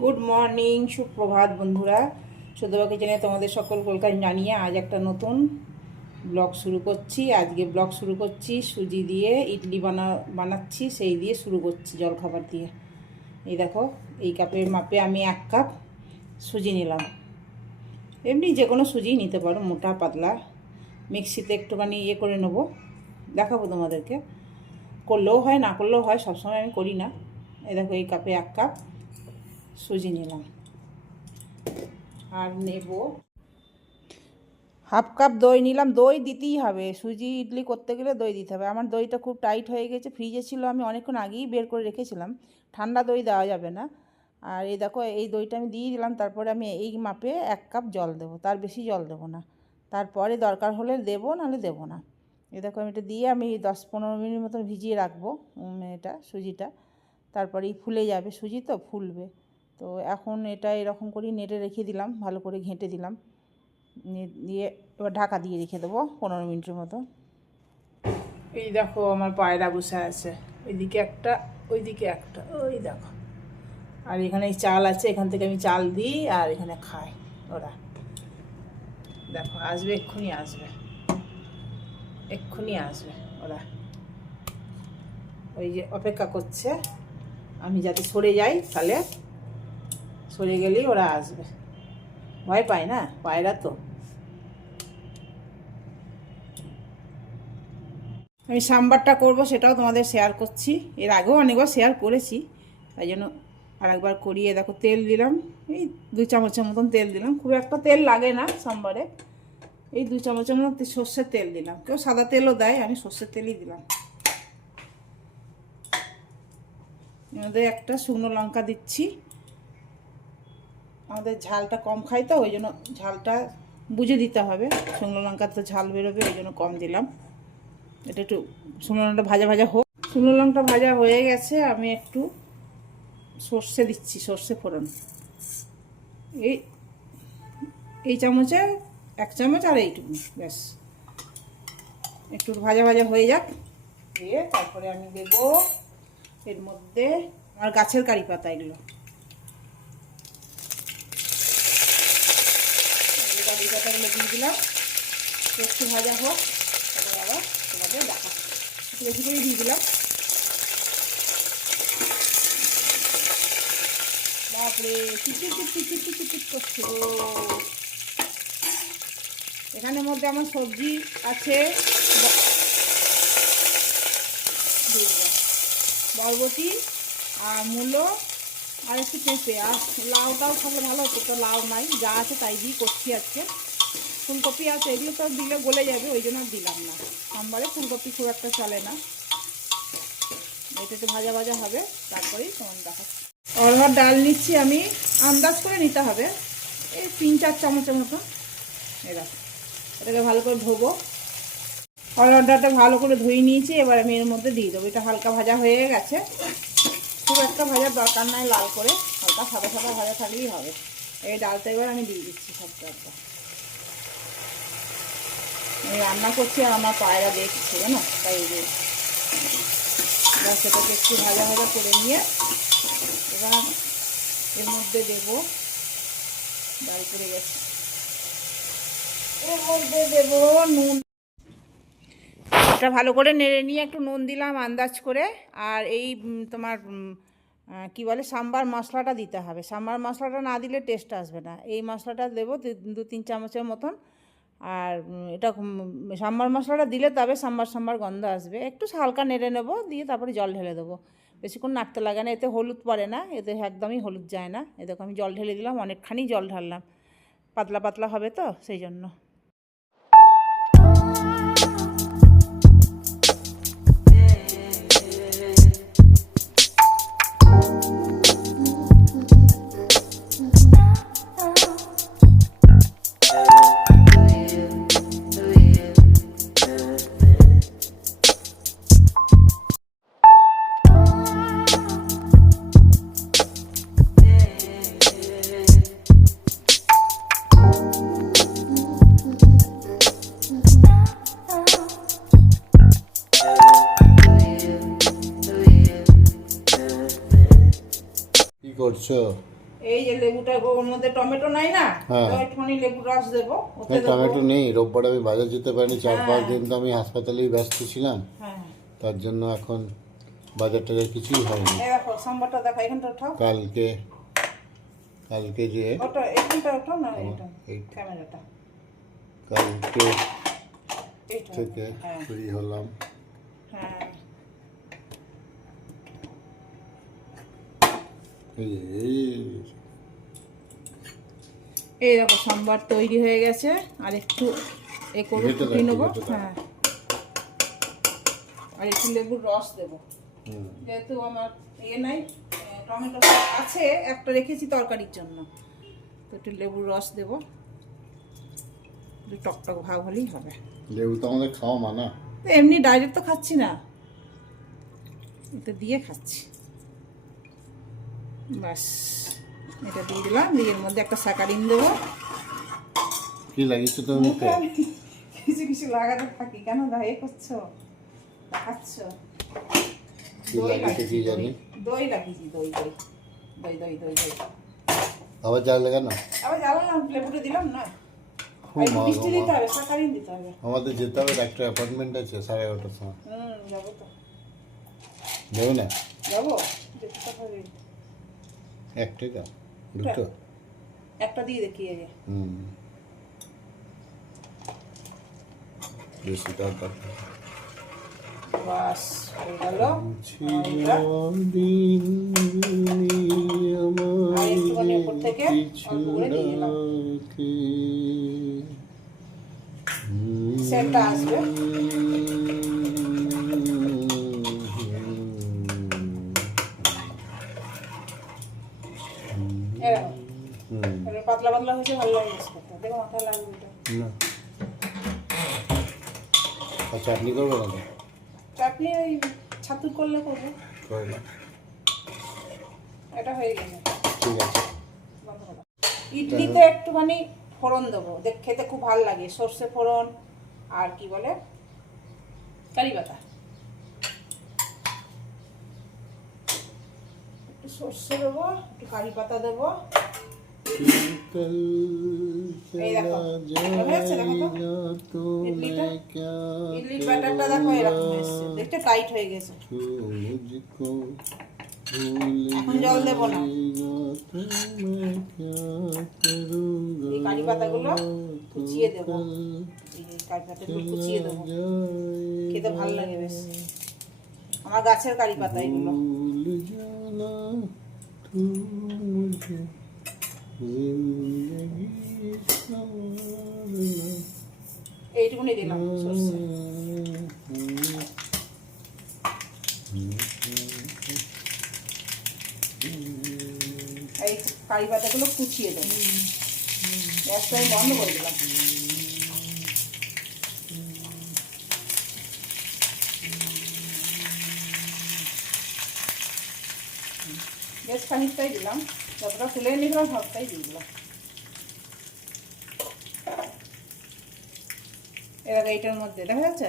Good morning, সুপ্রভাত বন্ধুরা। সৌদবা কিচেনে তোমাদের সকল কলকাতা জানিয়ে আজ একটা নতুন ব্লগ শুরু করছি। আজকে ব্লগ শুরু করছি সুজি দিয়ে ইডলি বানাচ্ছি, সেই দিয়ে শুরু করছি জলখাবার দিয়ে। এই দেখো, এই কাপের মাপে আমি 1 কাপ সুজি নিলাম। এমনি যে কোনো সুজি নিতে পারো, মোটা পাতলা। মিক্সিতে একটুখানি করে নেবো, দেখাবো তোমাদেরকে। করলেও হয়, না করলেও হয়, সবসময় আমি করি না। এই দেখো, এই কাপে 1 কাপ সুজি নিলাম। আর নেব হাফ কাপ দই নিলাম। দই দিতেই হবে, সুজি ইডলি করতে গেলে দই দিতে হবে। আমার দইটা খুব টাইট হয়ে গেছে, ফ্রিজে ছিল, আমি অনেকক্ষণ আগেই বের করে রেখেছিলাম। ঠান্ডা দই দেওয়া যাবে না। আর এই দেখো, এই দইটা আমি দিয়ে দিলাম। তারপরে আমি এই মাপে 1 কাপ জল দেবো, তার বেশি জল দেবো না। তারপরে দরকার হলে দেবো, নাহলে দেবো না। এই দেখো, আমি এটা দিয়ে আমি 10-15 মিনিট মতন ভিজিয়ে রাখবো এটা সুজিটা। তারপরেই ফুলে যাবে, সুজি তো ফুলবে। তো এখন এটা এরকম করেই নেড়ে রেখে দিলাম, ভালো করে ঘেঁটে দিলাম। দিয়ে এবার ঢাকা দিয়ে রেখে দেবো 15 মিনিটের মতো। এই দেখো, আমার পায়রা বসে আছে, ওইদিকে একটা, ওইদিকে একটা, ওই দেখো। আর এখানে এই চাল আছে, এখান থেকে আমি চাল দিই আর এখানে খাই ওরা। দেখো, আসবে, এক্ষুনি আসবে, এক্ষুনি আসবে ওরা। ওই যে অপেক্ষা করছে আমি যাতে সরে যাই, তাহলে সরে গেলেই ওরা আসবে। ভয় পায় না পায়রা তো। আমি সাম্বারটা করব, সেটাও তোমাদের শেয়ার করছি। এর আগেও অনেকবার শেয়ার করেছি, তাই জন্য আর একবার করিয়ে। দেখো, তেল দিলাম, এই 2 চামচের মতন তেল দিলাম। খুব একটা তেল লাগে না সাম্বারে। এই 2 চামচের মতন সর্ষের তেল দিলাম। কেউ সাদা তেলও দেয়, আমি সর্ষের তেলই দিলাম। আমাদের একটা শুকনো লঙ্কা দিচ্ছি। আমাদের ঝালটা কম খাই তো, ওই জন্য ঝালটা বুঝে দিতে হবে। শুকনো লঙ্কার তো ঝাল বেরোবে, ওই জন্য কম দিলাম। এটা একটু শুকনো লঙ্কাটা ভাজা ভাজা হোক। শুকনো লঙ্কা ভাজা হয়ে গেছে, আমি একটু সর্ষে দিচ্ছি, সর্ষে ফোড়ন। এই এই চামচে 1 চামচ, আর এইটুকু ব্যাস। একটু ভাজা ভাজা হয়ে যাক, দিয়ে তারপরে আমি দেব এর মধ্যে আমার গাছের কারি পাতা। এগুলো কারি পাতাগুলো দিয়ে দিলাম। একটু ভাজা হোক, তারপর আবার তোমাদের দেখা। একটু বেশি করে দিয়ে দিলাম। বাপরে, চিচিট চিচিট চিচিট করছে। এখানের মধ্যে আমার সবজি আছে, বরবটি আর মূলো আর একটু পেঁপে, আর লাউটাও থাকলে ভালো হতো, তো লাউ নাই, যা আছে তাই দিয়ে করছি আজকে। ফুলকপি আছে, এগুলো তো দিলে গলে যাবে, ওই জন্য দিলাম না। সাম্বারে ফুলকপি খুব একটা চলে না। এটা একটু ভাজা ভাজা হবে, তারপরেই তোমার দেখাচ্ছি। অরহর ডাল নিচ্ছি আমি, আন্দাজ করে নিতে হবে। এই 3-4 চামচের মতো। এটাকে ভালো করে ধোবো। অরহর ডালটা ভালো করে ধুয়ে নিয়েছি, এবার আমি এর মধ্যে দিয়ে দেবো। এটা হালকা ভাজা হয়ে গেছে, খুব একটা ভাজার দরকার নাই, লাল করে হালকা সাদা সাদা ভাজা থাকলেই হবে। এই ডালটা এবার আমি দিয়ে দিচ্ছি সব ডালটা। আমি রান্না করছি আর আমার পায়রা দেখছে, জানো, তাই সেটাকে একটু ভাজা ভাজা করে নিয়ে এবার এর মধ্যে দেবো, ডাল করে গেছে, এর মধ্যে দেবো নুন। এটা ভালো করে নেড়ে নিয়ে একটু নুন দিলাম আন্দাজ করে। আর এই তোমার কি বলে, সাম্বার মশলাটা দিতে হবে। সাম্বার মশলাটা না দিলে টেস্ট আসবে না। এই মশলাটা দেবো 2-3 চামচের মতন। আর এটা সাম্বার মশলাটা দিলে তবে সাম্বার গন্ধ আসবে। একটু হালকা নেড়ে নেবো, দিয়ে তারপরে জল ঢেলে দেবো। বেশিক্ষণ নাড়তে লাগে না, এতে হলুদ পড়ে না, এতে একদমই হলুদ যায় না। এ দেখো, আমি জল ঢেলে দিলাম, অনেকখানি জল ঢাললাম, পাতলা পাতলা হবে তো সেই জন্য। কি করছো? এই যে লেবুটা ওর মধ্যে টমেটো নাই না, হ্যাঁ। তো একটুখানি লেবুর রস দেবো ওতে হ্যাঁ, দেবো। টমেটো নেই, রোববার আমি বাজার যেতে পারিনি, 4-5 দিন তো আমি হাসপাতালেই ব্যস্ত ছিলাম, হ্যাঁ, তার জন্য এখন বাজার টাজার কিছুই হয়নি। এই দেখো সাম্বারটা দেখো, এখানটা উঠাও, কালকে যে ওটা এখানটা উঠাও না, এটা এই ক্যামেরাটা কালকে এইটা, থেকে হ্যাঁ ফ্রি হলাম। হ্যাঁ। এই এই দেখো সাম্বার তৈরি হয়ে গেছে, আর একটু এ করে ঘেঁটে দাও, ফুটিয়ে নেবো। ঘেঁটে দাও। হ্যাঁ, আর একটু লেবুর রস দেবো, হুম। যেহেতু আমার নাই, টমেটো আছে একটা রেখেছি তরকারির জন্য, তো একটু লেবুর রস দেবো, একটু টকটক ভাব হলেই হবে। লেবু তো আমাদের খাওয়া মানা। তো এমনি ডাইরেক্ট তো খাচ্ছি না, এটা দিয়ে খাচ্ছি। ব্যাস, এটা দিয়ে দিলাম, দিয়ে এর মধ্যে একটা স্যাকারিন দেবো। কি লাগিয়েছো তোর মুখে? কিছু কিছু লাগাতে থাকি, কেন এ করছো, দেখাচ্ছ? কি লাগিয়েছো কি জানি। দই লাগিয়েছি, দই দই দই দই দই দই আবার জ্বালে কেন? আবার জ্বালালাম, লেবুটা দিলাম না, খুব আর মা মিষ্টি গো দিতে মা। হবে, স্যাকারিন দিতে হবে। আমাদের যেতে হবে, একটা অ্যাপয়েন্টমেন্ট আছে 11:30টার সময়। যাবো তো, যাবে না? যাবো, যেতে তো হবে। একটাই দাও, দুটো? একটা দিয়ে দেখি আগে। বেশি দরকার। বাস হয়ে গেল। আর একটুখানি উপর থেকে অল্প করে দিয়ে দিলাম, সেন্টটা আসবে। এরকম পাতলা পাতলা হয়েছে, ভালো লাগে ইউজ করতে। দেখো মাথায় লাগবে এটা। না, আর চাটনি করবো না তো? চাটনি ওই ছাতুর করলে করবো। করে না, এটা হয়ে গেছে, ঠিক আছে। বন্ধ করো। ইডলিতে একটুখানি ফোড়ন দেবো, খেতে খুব ভালো লাগে, সর্ষে ফোড়ন আর কি বলে কারি পাতা, একটু সর্ষে দেবো, একটু কারি পাতা দেবো। এই দেখো হয়েছে, দেখো তো ইডলিটা, ইডলির ব্যাটারটা দেখো এরকম এসছে, দেখতে টাইট হয়ে গেছে। এখন জল দেবো না, এই কারি পাতাগুলো কুচিয়ে দেবো, এই কারি পাতাগুলো কুচিয়ে দেবো, খেতে ভালো লাগে বেশ, আমার গাছের কারি পাতা এগুলো। এইটুকুনি দিলাম সরষে, এই কারি পাতাগুলো কুচিয়ে দেবো। গ্যাসটা আমি বন্ধ করে দিলাম। গ্যাস খানিকটাই দিলাম, যতটা তুলে নিলাম সবটাই দিয়ে দিলাম। এবার এইটার মধ্যে দেখা যাচ্ছে,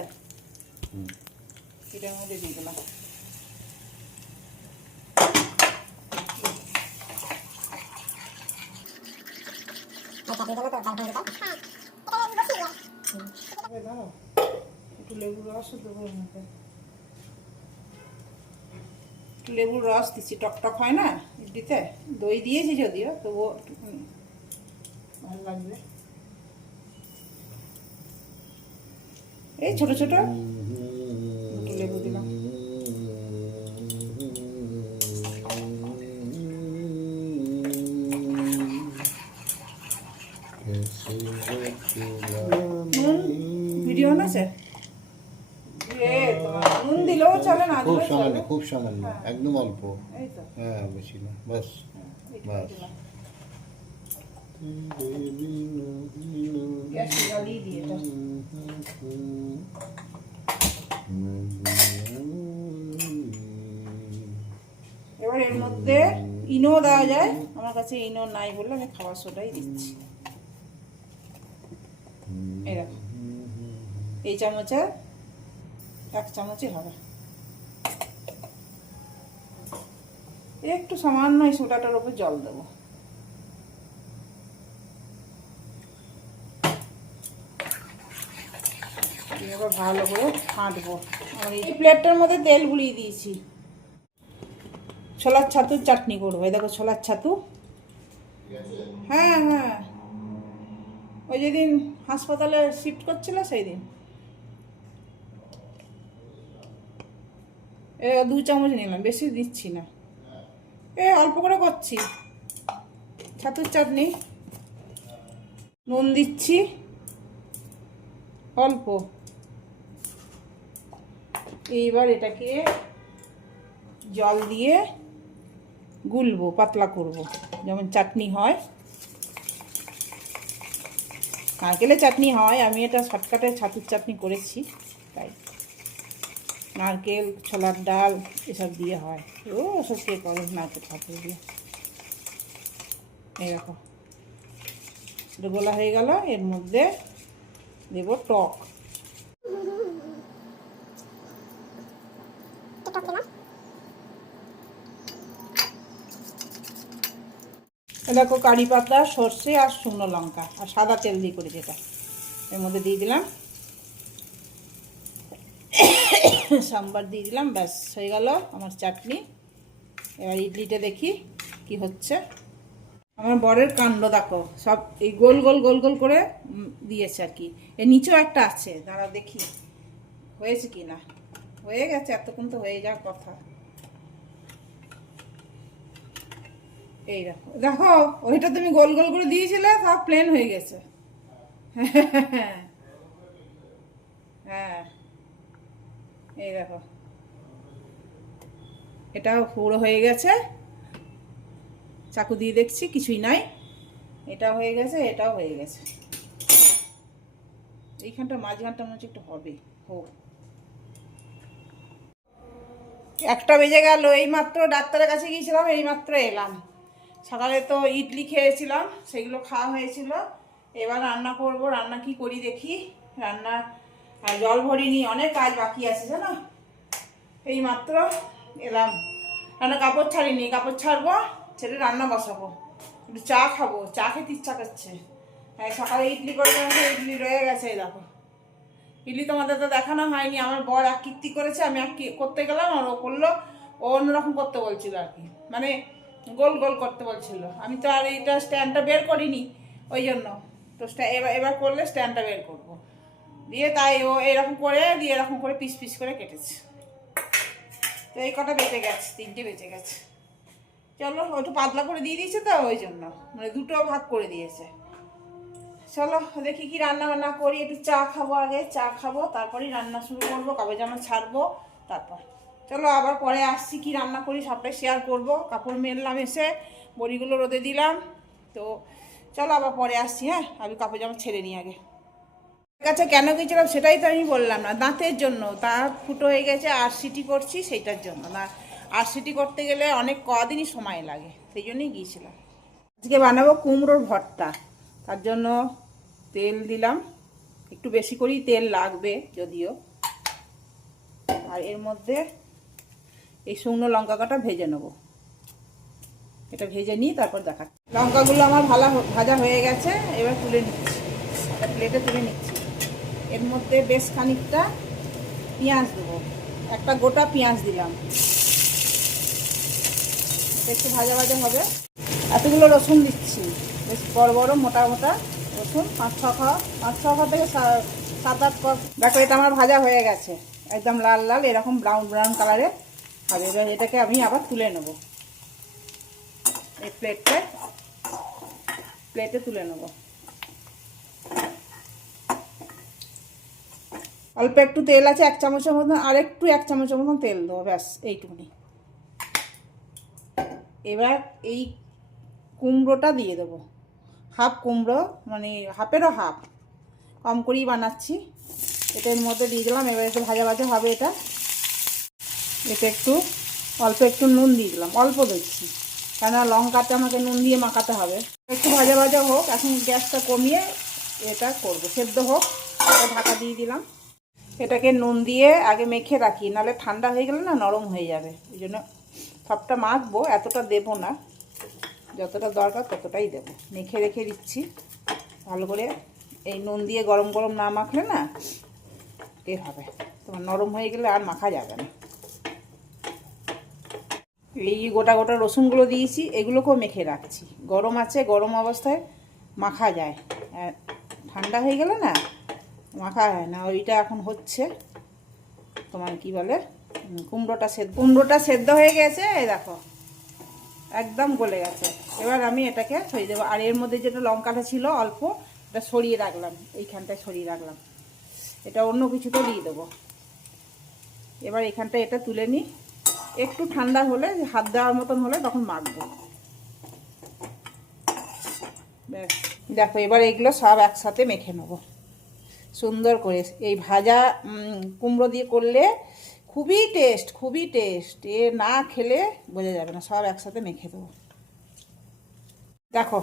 এটার মধ্যে দিয়ে দিলাম। একটু লেবুর রস দেবো, একটু লেবুর রস দিচ্ছি, টকটক হয় না ইডলিতে, দই দিয়েছি যদিও, তবুও একটুখানি ভালো লাগবে। এই ছোট ছোট একটু লেবু দিলাম। ভিডিও আছে, নুন দিলেও চলে, না খুব দিলেও সামান্য, চলে। খুব সামান্য, একদম অল্প। এই তো, হ্যাঁ, বেশি না, বাস বাস। গ্যাস জ্বালিয়ে দিয়ে এটা। এবার এর মধ্যে ইনো দেওয়া যায়, আমার কাছে ইনো নাই বলে আমি খাবার সোডাই দিচ্ছি। এই দেখো, এই চামচে 1 চামচই হবে, একটু সামান্য এই সোডাটার উপর জল দেবো, এবার ভালো করে ফাটবো। আর এই প্লেটটার মধ্যে তেল বুলিয়ে দিয়েছি, ছোলার ছাতুর চাটনি করবো। এই দেখো ছোলার ছাতু। হ্যাঁ হ্যাঁ, ওই যেদিন হাসপাতালে শিফট করছিল সেই দিন। 2 চামচ নিলাম, বেশি দিচ্ছি না, অল্প করে করছি। ছাতুর চাটনি, নুন দিচ্ছি অল্প। এইবার এটাকে জল দিয়ে গুলবো, পাতলা করব, যেমন চাটনি হয়, নারকেলের চাটনি হয়। আমি এটা শর্টকাটে ছাতুর চাটনি করেছি, তাই নারকেল, ছোলার ডাল এসব দিয়ে হয়। ওসব কে করে নারকেল ছাতু দিয়ে। এরকম গোলা হয়ে গেল। এর মধ্যে দেব টক। দেখো কারি পাতা, সর্ষে আর শুকনো লঙ্কা আর সাদা তেল দিয়ে করে, যেটা এর মধ্যে দিয়ে দিলাম, সাম্বার দিয়ে দিলাম, ব্যাস হয়ে গেল আমার চাটনি। এবার ইডলিটা দেখি কি হচ্ছে। আমার বরের কাণ্ড দেখো, সব এই গোল গোল গোল গোল করে দিয়েছে আর কি। এর নিচেও একটা আছে, দাঁড়া দেখি হয়েছে কি না। হয়ে গেছে, এতক্ষণ তো হয়ে যাওয়ার কথা। এই দেখো দেখো, ওইটা তুমি গোল গোল করে দিয়েছিলে, সব প্লেন হয়ে গেছে। হ্যাঁ, এই দেখো এটাও পুরো হয়ে গেছে। চাকু দিয়ে দেখছি, কিছুই নাই। এটা হয়ে গেছে, এটাও হয়ে গেছে। এইখানটা মাঝখানটা মনে হচ্ছে একটু হবে, হোক। 1টা বেজে গেল। এইমাত্র ডাক্তারের কাছে গিয়েছিলাম, এইমাত্র এলাম। সকালে তো ইডলি খেয়েছিলাম, সেগুলো খাওয়া হয়েছিল। এবার রান্না করব। রান্না কি করি দেখি। রান্না আর জল ভরিনি, অনেক কাজ বাকি আছে জানো। এইমাত্র এলাম, রান্না কাপড় ছাড়িনি, কাপড় ছাড়বো, ছেড়ে রান্না বসাবো। একটু চা খাবো, চা খেতে ইচ্ছা করছে। সকালে ইডলি করে ইডলি রয়ে গেছে। এই দেখো ইডলি তোমাদের তো দেখানো হয়নি। আমার বর এক কীর্তি করেছে, আমি এক করতে গেলাম, আর ও করলো, ও অন্যরকম করতে বলছিল আর কি, মানে গোল গোল করতে বলছিল। আমি তো আর এইটা স্ট্যান্ডটা বের করিনি, ওই জন্য তো এবার এবার করলে স্ট্যান্ডটা বের করবো দিয়ে, তাই ও এরকম করে দিয়ে এরকম করে পিস পিস করে কেটেছে। তো এই কটা বেঁচে গেছে, 3টে বেঁচে গেছে। চলো, একটু পাতলা করে দিয়ে দিয়েছে তো, ওই জন্য মানে 2টো ভাগ করে দিয়েছে। চলো দেখি কি রান্না বান্না করি। একটু চা খাবো আগে, চা খাবো, তারপরেই রান্না শুরু করবো, কাপড় জামা ছাড়বো, তারপর চলো আবার পরে আসছি, কি রান্না করি সবটাই শেয়ার করব। কাপড় মেললাম, এসে বড়িগুলো রোদে দিলাম। তো চলো আবার পরে আসছি। হ্যাঁ, আমি কাপড় জামা ছেড়ে নিই আগে। কাছে কেন গিয়েছিলাম সেটাই তো আমি বললাম না, দাঁতের জন্য। দাঁত ফুটো হয়ে গেছে, আরসিটি করছি, সেইটার জন্য। না, আরসিটি করতে গেলে অনেক কদিনই সময় লাগে, সেই জন্যই গিয়েছিলাম। আজকে বানাবো কুমড়োর ভর্তা। তার জন্য তেল দিলাম, একটু বেশি করেই তেল লাগবে যদিও। আর এর মধ্যে এই শুকনো লঙ্কা কাটা ভেজে নেব। এটা ভেজে নিই, তারপর দেখাচ্ছি। লঙ্কাগুলো আমার ভাজা হয়ে গেছে, এবার তুলে নিচ্ছি, একটা প্লেটে তুলে নিচ্ছি। এর মধ্যে বেশ খানিকটা পেঁয়াজ দেবো, একটা গোটা পেঁয়াজ দিলাম, একটু ভাজা ভাজা হবে। এতগুলো রসুন দিচ্ছি, বেশ বড় বড় মোটা মোটা রসুন, 5-6 থেকে 7-8 ক। দেখো এটা আমার ভাজা হয়ে গেছে, একদম লাল লাল এরকম ব্রাউন ব্রাউন কালারে হবে। এবার এটাকে আমি আবার তুলে নেব, এই প্লেটে তুলে নেব। অল্প একটু তেল আছে, 1 চামচের মতন, আর একটু 1 চামচের মতন তেল দেবো, ব্যাস এইটুকুনি। এবার এই কুমড়োটা দিয়ে দেবো, হাফ কুমড়ো, মানে হাফেরও হাফ, কম করেই বানাচ্ছি। এটার মধ্যে দিয়ে দিলাম। এবার একটু ভাজা ভাজা হবে এটা। এটা একটু অল্প একটু নুন দিয়ে দিলাম, অল্প দিচ্ছি, কেননা লঙ্কাটা আমাকে নুন দিয়ে মাখাতে হবে। একটু ভাজা ভাজা হোক, এখন গ্যাসটা কমিয়ে এটা করবো, সেদ্ধ হোক। এটা ঢাকা দিয়ে দিলাম। এটাকে নুন দিয়ে আগে মেখে রাখি, নাহলে ঠান্ডা হয়ে গেলে না নরম হয়ে যাবে। এই জন্য সবটা মাখবো, এতটা দেবো না, যতটা দরকার ততটাই দেবো। মেখে রেখে দিচ্ছি ভালো করে। এই নুন দিয়ে গরম গরম না মাখলে না বের হবে, তোমার নরম হয়ে গেলে আর মাখা যাবে না। এই গোটা গোটা রসুনগুলো দিয়েছি, এগুলোকেও মেখে রাখছি। গরম আছে, গরম অবস্থায় মাখা যায়, ঠান্ডা হয়ে গেলে না মাখা হয় না। ওইটা এখন হচ্ছে তোমার কি বলে কুমড়োটা সেদ্ধ হয়ে গেছে, এই দেখো একদম গলে গেছে। এবার আমি এটাকে সরিয়ে দেবো। আর এর মধ্যে যেটা লঙ্কাটা ছিল অল্প, এটা সরিয়ে রাখলাম, এইখানটায় সরিয়ে রাখলাম। এটা অন্য কিছুতেও দিয়ে দেবো। এবার এখানটায় এটা তুলে নিই, একটু ঠান্ডা হলে, হাত দেওয়ার মতন হলে তখন মাখবো। ব্যাস, দেখো এবার এগুলো সব একসাথে মেখে নেবো সুন্দর করে। এই ভাজা কুমড়ো দিয়ে করলে খুবই টেস্ট, এ না খেলে বোঝা যাবে না। সব একসাথে মেখে দেবো। দেখো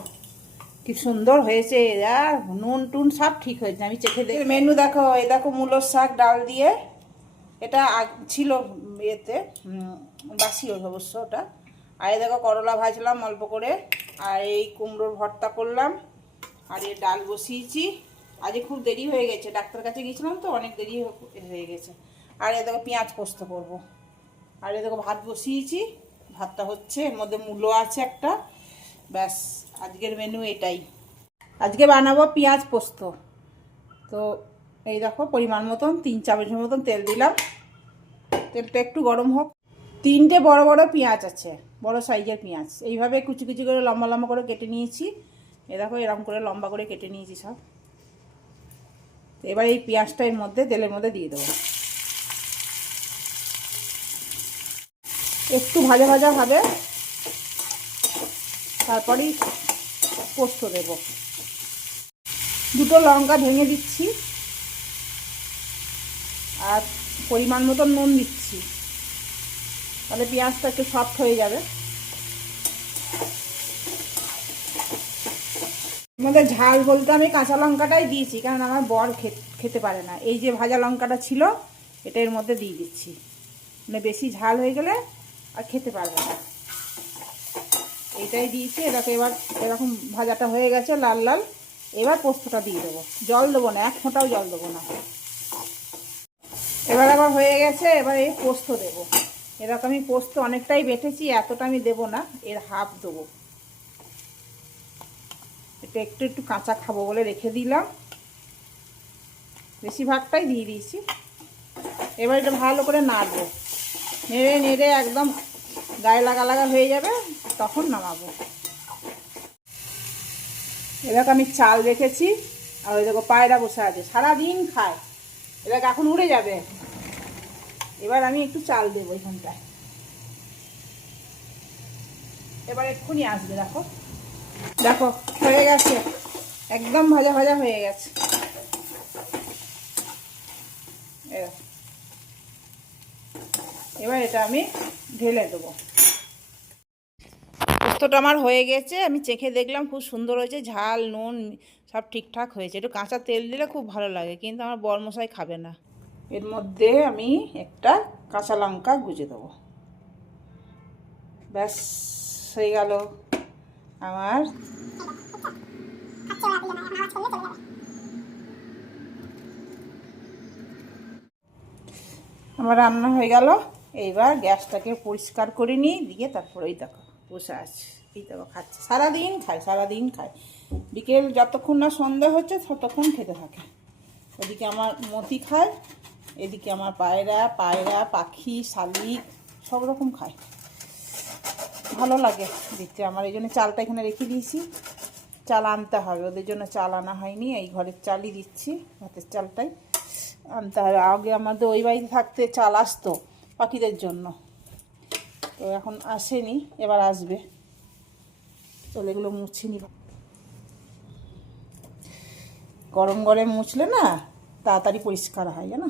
কি সুন্দর হয়েছে, আর নুন টুন সব ঠিক হয়েছে। আমি চেখে দেখি মেনু। দেখো এই দেখো মূলোর শাক ডাল দিয়ে, এটা ছিল এতে বাসি অবশ্য ওটা। আর এই দেখো করলা ভাজলাম অল্প করে, আর এই কুমড়োর ভর্তা করলাম, আর এই ডাল বসিয়েছি। আজকে খুব দেরি হয়ে গেছে, ডাক্তার কাছে গিয়েছিলাম তো, অনেক দেরি হয়ে গেছে। আর এই দেখো পেঁয়াজ পোস্ত করবো। আর এই দেখো ভাত বসিয়েছি, ভাতটা হচ্ছে, এর মধ্যে মূলো আছে একটা। ব্যাস, আজকের মেনু এটাই। আজকে বানাবো পেঁয়াজ পোস্ত। তো এই দেখো পরিমাণ মতন 3 চামচের মতন তেল দিলাম। তেলটা একটু গরম হোক। 3টে বড় বড় পেঁয়াজ আছে, বড় সাইজের পেঁয়াজ। এইভাবে কুচি কুচি করে লম্বা লম্বা করে কেটে নিয়েছি। এ দেখো এরকম করে লম্বা করে কেটে নিয়েছি সব। তো এবার এই পেঁয়াজটা এর মধ্যে তেলের মধ্যে দিয়ে দেবো। একটু ভাজা ভাজা হবে, তারপরেই পোস্ত দেব। 2টো লঙ্কা ভেঙে দিচ্ছি, আর পরিমাণ মতন নুন দিচ্ছি, তাহলে পেঁয়াজটা একটু সফট হয়ে যাবে। আমাদের ঝাল বলতে আমি কাঁচা লঙ্কাটাই দিয়েছি, কারণ আমার বর খেতে পারে না। এই যে ভাজা লঙ্কাটা ছিল, এটা এর মধ্যে দিয়ে দিচ্ছি, মানে বেশি ঝাল হয়ে গেলে আর খেতে পারবে না। এইটাই দিয়েছি। এটাকে এবার এরকম ভাজাটা হয়ে গেছে লাল লাল। এবার পোস্তটা দিয়ে দেবো, জল দেবো না, 1 ফোঁটাও জল দেবো না। এবার আবার হয়ে গেছে, এবার এই পোস্ত দেবো। এরকম আমি পোস্ত অনেকটাই বেটেছি, এতটা আমি দেবো না, এর হাফ দেবো। এটা একটু একটু কাঁচা খাবো বলে রেখে দিলাম, বেশিরভাগটাই দিয়ে দিয়েছি। এবার এটা ভালো করে নাড়বো, নেড়ে নেড়ে একদম গায়ে লাগা লাগা হয়ে যাবে, তখন নামাবো। এরকম আমি চাল রেখেছি, আর ওই দেখো পায়রা বসে আছে, সারাদিন খায়। এবার এখন উড়ে যাবে। এবার আমি একটু চাল দেবো এখানটায়, এবার এক্ষুনি আসবে। দেখো দেখো হয়ে গেছে, একদম ভাজা ভাজা হয়ে গেছে। এবার এটা আমি ঢেলে দেবো। পোস্তটা আমার হয়ে গেছে, আমি চেখে দেখলাম, খুব সুন্দর হয়েছে, ঝাল নুন সব ঠিকঠাক হয়েছে। একটু কাঁচা তেল দিলে খুব ভালো লাগে, কিন্তু আমার বরমশাই খাবে না। এর মধ্যে আমি একটা কাঁচা লঙ্কা গুঁজে দেবো। ব্যাস হয়ে গেল আমার রান্না হয়ে গেল। এইবার গ্যাসটাকে পরিষ্কার করে নিই, দিয়ে তারপরে এই দেখো বসে আছে, এই দেখো খাচ্ছে, সারাদিন খায়। বিকেল যতক্ষণ না সন্ধ্যা হচ্ছে ততক্ষণ খেতে থাকে। ওদিকে আমার মতি খায়, এদিকে আমার পায়রা পাখি শালিক সব রকম খায়, ভালো লাগে দেখতে আমার। এই জন্য চালটা এখানে রেখে দিয়েছি, চাল আনতে হবে, ওদের জন্য চাল আনা হয়নি, এই ঘরের চালই দিচ্ছি, ভাতের চালটাই আনতে হবে। আগে আমাদের ওই বাড়িতে থাকতে চাল আসতো পাখিদের জন্য, তো এখন আসেনি, এবার আসবে। চলে এগুলো মুছে নি, গরম গরম মুছলে না তাড়াতাড়ি পরিষ্কার হয়, জানো।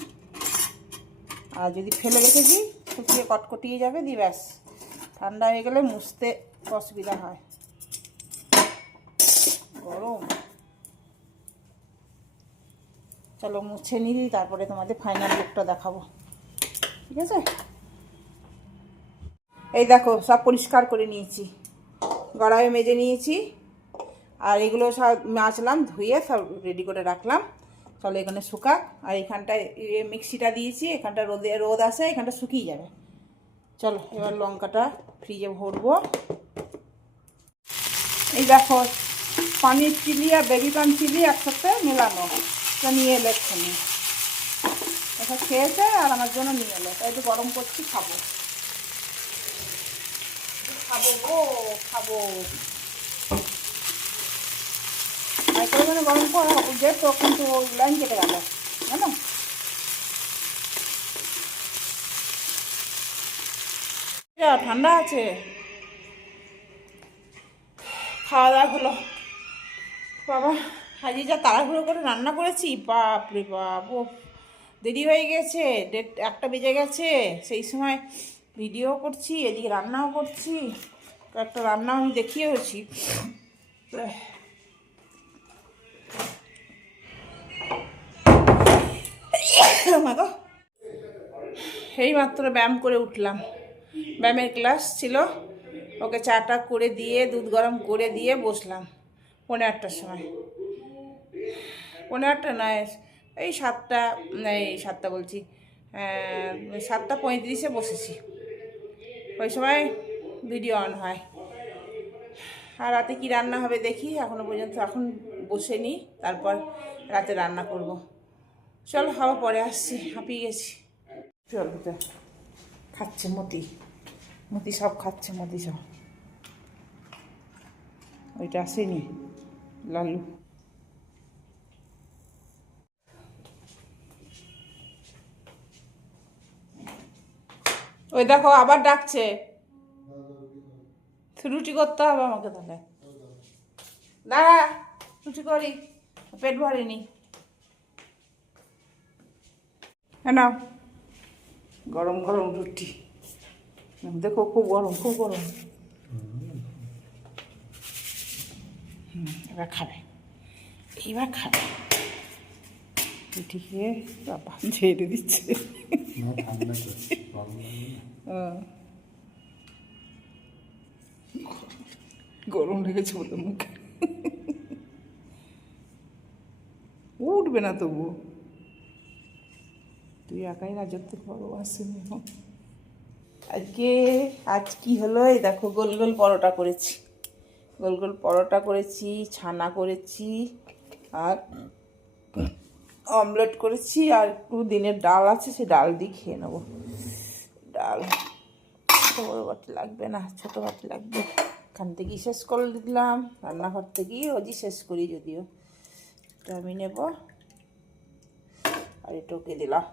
আর যদি ফেলে রেখে দিই শুকিয়ে কটকটিয়ে যাবে, দিয়ে ব্যাস ঠান্ডা হয়ে গেলে মুছতে অসুবিধা হয়, গরম। চলো মুছে নিই, তারপরে তোমাদের ফাইনাল লুকটা দেখাবো, ঠিক আছে। এই দেখো সব পরিষ্কার করে নিয়েছি, গড়াইয়ে মেজে নিয়েছি, আর এগুলো সব মাজলাম, ধুয়ে সব রেডি করে রাখলাম। চলো এখানে শুকাক, আর এখানটায় মিক্সিটা দিয়েছি, এখানটা রোদ আসে, এখানটা শুকিয়ে যাবে। চলো এবার লঙ্কাটা ফ্রিজে ভরবো। এই দেখো পানির চিলি আর বেবিকর্ন চিলি একসাথে মেলানো, তো নিয়ে এলো এক্ষুনি। এটা খেয়েছে আর আমার জন্য নিয়ে এলো, তাই একটু গরম করছি, খাবো খাবো গো খাবো। মাইক্রোওভেনে গরম করা যেত, কিন্তু লাইন কেটে গেল জানো। ঠান্ডা আছে। খাওয়া দাওয়া হলো বাবা, আজকে যা তাড়াহুড়ো করে রান্না করেছি, বাপ রে বাপ, ও দেরি হয়ে গেছে, 1টা বেজে গেছে। সেই সময় ভিডিও করছি, এদিকে রান্নাও করছি, একটা রান্না আমি দেখিয়েওছি। এই মাত্র ব্যায়াম করে উঠলাম, ব্যায়ামের ক্লাস ছিল, ওকে চাটা করে দিয়ে দুধ গরম করে দিয়ে বসলাম 8:30টার সময়। 8:30 নয়, এই 7টা, এই 7টা বলছি, 7:35 বসেছি। ওই সময় ভিডিও অন হয়। আর রাতে কি রান্না হবে দেখি, এখনো পর্যন্ত এখন বসেনি, তারপর রাতে রান্না করব। চলো আবার পরে আসছি, হাঁপিয়ে গেছি। চল খাচ্ছে মতি সব খাচ্ছে, মতি সব। ওইটা আসেনি লালু। ওই দেখো আবার ডাকছে, রুটি করতে হবে আমাকে, তাহলে দাঁড়া রুটি করি, পেট ভরেনি। হ্যাঁ গরম গরম রুটি, দেখো খুব গরম খুব গরম। এবার খাবে, এইবার খাবে রুটি খেয়ে বাবা ঝেড়ে দিচ্ছে। গরম লেগেছে বলে মুখে, উঠবে না তবু, তুই একাই রাজত্ব ভালোবাসেন। আজ কি হলো, এই দেখো গোল গোল পরোটা করেছি, গোল গোল পরোটা করেছি, ছানা করেছি, আর অমলেট করেছি, আর একটু দিনের ডাল আছে, সে ডাল দিয়ে খেয়ে নেবো। ডাল বড় বাটি লাগবে না, ছোটো বাটি লাগবে। এখান থেকেই শেষ করে দিলাম, রান্নাঘর থেকেই রোজই শেষ করি, যদিও এটা আমি নেব, আর এটাকে দিলাম।